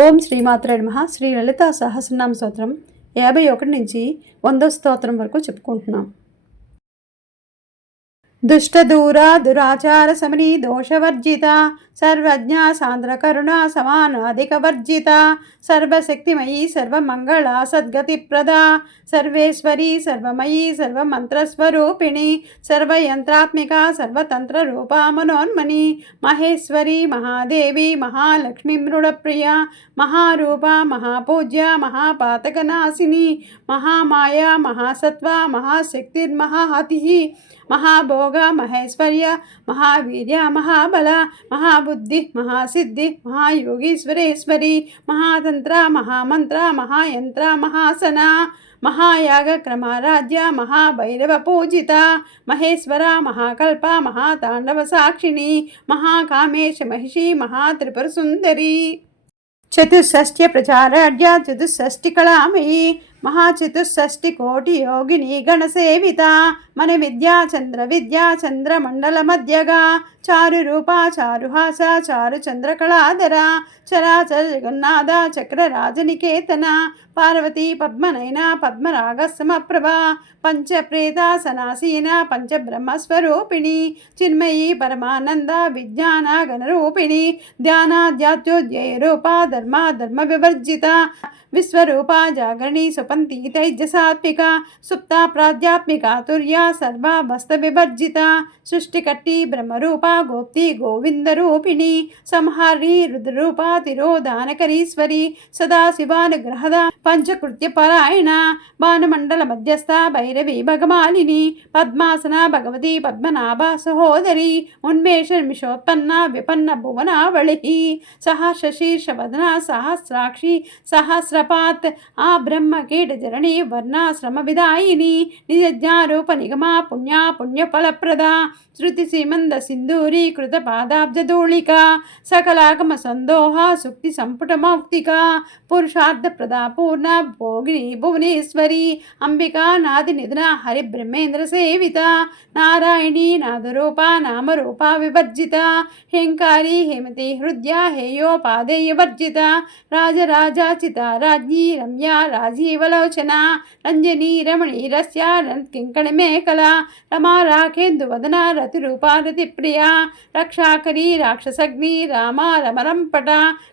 ఓం శ్రీమాత్రే నమః. శ్రీ లలితా సహస్రనామ స్తోత్రం 51 నుంచి 100 స్తోత్రం వరకు చెప్పుకుంటున్నాం. దుష్టదూరా దురాచార సమని దోషవర్జిత సర్వజ్ఞ సాంద్ర కరుణ సమానాధిక వర్జిత సర్వశక్తిమయీ సర్వమంగళ సద్గతిప్రద సర్వేశ్వరి సర్వమయీ సర్వమంత్రస్వరూపిణి సర్వయంత్రాత్మిక సర్వతంత్ర రూపా మనోన్మని మహేశ్వరి మహాదేవి మహాలక్ష్మి మృడప్రియ మహారూప మహాపూజ్య మహాపాతకనాశిని మహామాయ మహాసత్వ మహాశక్తిర్మహాహతి మహాభోగ మహేశ్వర్య మహావీర్య మహాబల మహాబుద్ధి మహాసిద్ధి మహాయోగీశ్వరేశ్వరి మహాతంత్ర మహామంత్ర మహాయంత్ర మహాసన మహాయాగ క్రమారాధ్య మహాభైరవ పూజిత మహేశ్వర మహాకల్ప మహాతాండవ సాక్షిణి మహాకామేశ మహిషి మహాత్రిపుర సుందరి చతుషష్ట్య ప్రచారాఢ్య చతుషష్టి కళామయీ మహాచతుషష్టి కోటి యోగిని గణసేవిత మన విద్యా చంద్ర మండల మధ్యగా చారు రూప చారుహాస చారు చంద్రకళాధర చరాచర జగన్నాథ చక్ర రాజనికేతన పార్వతీ పద్మనయన పద్మరాగ సమప్రభ పంచప్రేత సనాసీన పంచబ్రహ్మస్వరూపిణి చిన్మయీ పరమానంద విజ్ఞాన గణరూపిణి ధ్యానాధ్యాత్యోధ్యేయ రూప ధర్మ వివర్జిత విశ్వరూప జాగరణి సుపంతి తైజసాత్మిక సుప్త ప్రాధ్యాత్మిక తుర్య సర్వావస్థ వివర్జిత సృష్టికట్టి బ్రహ్మరూప గోప్తి గోవిందరూపిణి సంహారి రుద్రరూప తిరోధానకరీశ్వరి సదాశివానుగ్రహద పంచకృత్య పరాయణ భానుమండల మధ్యస్థ భైరవి భగమాలిని పద్మాసన భగవతి పద్మనాభ సహోదరి ఉన్మేషోత్పన్న విపన్న భువనావళి సహశీర్షవదన సహస్రాక్షి సహస్రపాత్ ఆ బ్రహ్మ కీట జరణి వర్ణాశ్రమ విదాయిని నిజజ్ఞారూప నిగమ పుణ్యఫలప్రద శృతి సీమంద సింధూరీ కృత పాదాబ్జధూళిక సకలాగమ సందోహ సుక్తి సంపుట మౌక్తిక పురుషార్థ ప్రదా పూర్ణ భోగిని భువనేశ్వరి అంబికా నాది నిధన హరి బ్రహ్మేంద్ర సేవిత నారాయణీ నాదరూప నామరూప వివర్జిత హేంకారి హేమతి హృదయ హేయోపాదేయ వర్జిత రాజరాజాచిత రాజ్ఞీ రమ్య రాజీవలోచన రంజనీ రమణీ రస్య కింకణమేకల రమా రాఖేందువదన రతిరూపా రతిప్రియ రక్షాకరీ రాక్షసగ్ని రామ రమరంపట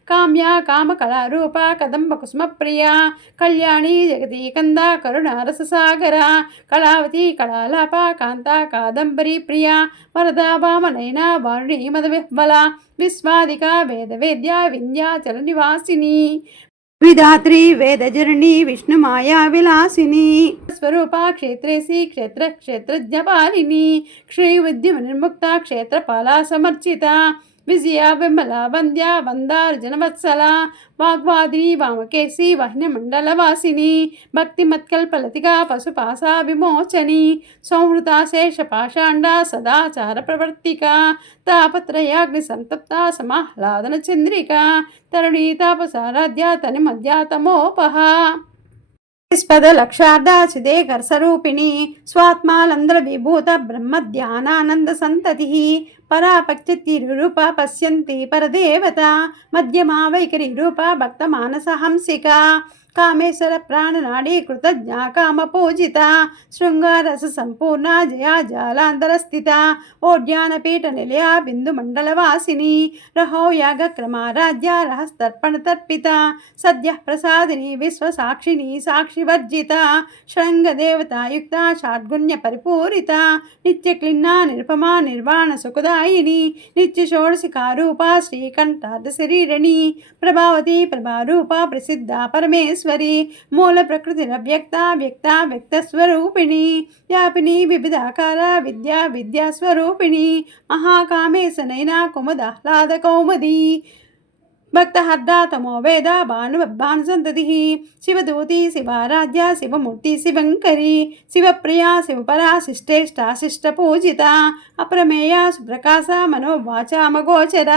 కామ్య కామకళారూప కదంబ కుసుమప్రియ కళ్యాణి జగతి కంద కరుణ రససాగర కళావతి కళాలాప కాంత కాదంబరి ప్రియ వరద వామనయన వారుణి మదవిహ్వల విశ్వాదిక వేదవేద్య వింధ్యాచల నివాసిని విధాత్రి వేదజరణి విష్ణుమాయా విలాసిని స్వరూప క్షేత్రేసి క్షేత్రజ్ఞపాలిని శ్రీవిద్య నిర్ముక్త క్షేత్రపాలా సమర్చిత విజయ విమల వంద్య వందార్జనవత్సల వాగ్వాదిని వామకేశి వహ్నిమండలవాసిని భక్తిమత్కల్పలతిగా పశుపాసా విమోచని సంహృత శేషపాషాండ సదాచార ప్రవర్తిక తాపత్రయాగ్ని సంతప్త సమాహ్లాదన చంద్రిక తరుణీ తాపసారాధ్య తని మధ్యాతమోపహ స్పదలక్షార్థ చిదేకర్షరూపిణి స్వాత్మానంద విభూత బ్రహ్మ ధ్యానానంద సంతతి పరాపక్తిరూప పశ్యంతి పరదేవత మధ్యమా వైఖరి రూప భక్త మానస హంసిక కామేశ్వర ప్రాణనాడీ కృతజ్ఞ కామ పూజిత శృంగారస సంపూర్ణ జయా జాలాంతర స్థిత ఓడ్యానపీఠ నిలయ బిందు మండలవాసిని రహో యాగ క్రమారాధ్య రహస్తర్పణ తర్పిత సద్య ప్రసాదిని విశ్వసాక్షిని సాక్షివర్జిత శృంగదేవతాయుక్త షాడ్గుణ్య పరిపూరిత నిత్యక్లిన్న నిరుపమా నిర్వాణ సుఖదాయిని నిత్య షోడశికారూప శ్రీకంఠార్థ శరీరణి ప్రభావతి ప్రభారూప ప్రసిద్ధ పరమేశ్వరి మూల ప్రకృతిరవ్యక్త వ్యక్తస్వరూపిణి వ్యాపిని వివిధాకార విద్యాస్వరూపిణి మహాకామేశనైన కుముదాహ్లాద కౌమది భక్తహర్దాతమో వేద భానుసంతతి శివదూతి శివారాధ్య శివమూర్తి శివంకరి శివప్రియా శివపరా శిష్టేష్టాశిష్ట పూజిత అప్రమేయ సుప్రకాశ మనోవాచామగోచర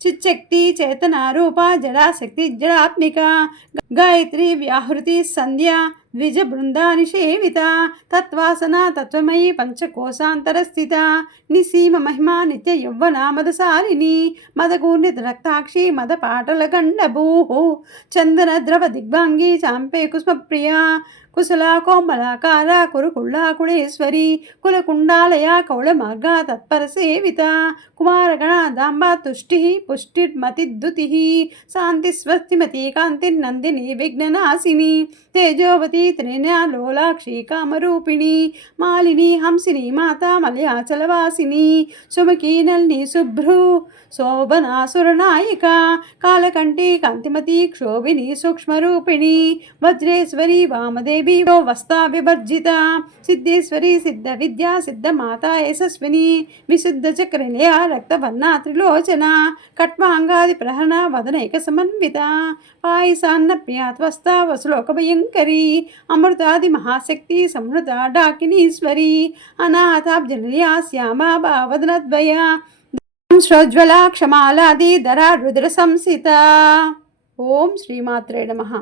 చిచ్చక్తి చేతనారూప జడాశక్తి జడాత్మిక గాయత్రి వ్యాహృతి సంధ్య ద్విజ బృందాని సేవిత తత్వాసన తత్వమయీ పంచకోశాంతరస్థిత నిసీమ మహిమా నిత్య యౌవన మదసారిణి మదగూర్ణిత రక్తాక్షి మద పాటల గండభూ చందన ద్రవ దిగ్భాంగి చాంపే కుస్మప్రియ కుశలా కోమలాకార కురుకుళ్ళాకుళేశ్వరి కులకుండాలయ కౌళమార్గా తత్పర సేవిత కుమారగణ దాంబా తుష్టి పుష్టిర్మతిద్దుతి శాంతి స్వస్తిమతి కాంతిర్నందిని విఘ్ననాశిని తేజోవతి త్రినలోలాక్షి కామరూపిణి మాలిని హంసిని మాతా మలయాచలవాసిని సుముఖీ నల్ని శుభ్రు శోభనాసురనాయిక కాలకంఠి కాంతిమతి క్షోభిని సూక్ష్మరూపిణి వజ్రేశ్వరి వామదేవి వస్తా విభర్జిత సిద్ధేశ్వరి సిద్ధ విద్యా సిద్ధ మాతా యశస్విని విశుద్ధ చక్రనిలయ రక్తవర్ణ త్రిలోచన కట్వాంగాది ప్రహరణ వదనైక సమన్విత పాయసాన్న ప్రియాత్వస్తా వసులోక భయంకరి అమృతాది మహాశక్తి సంహృత డాకినీశ్వరి అనాథాబ్జనయా శ్యామా భావదనద్వయ స్వజ్వల క్షమాలాది ధర రుద్ర సంసిత. ఓం శ్రీమాత్రే నమః.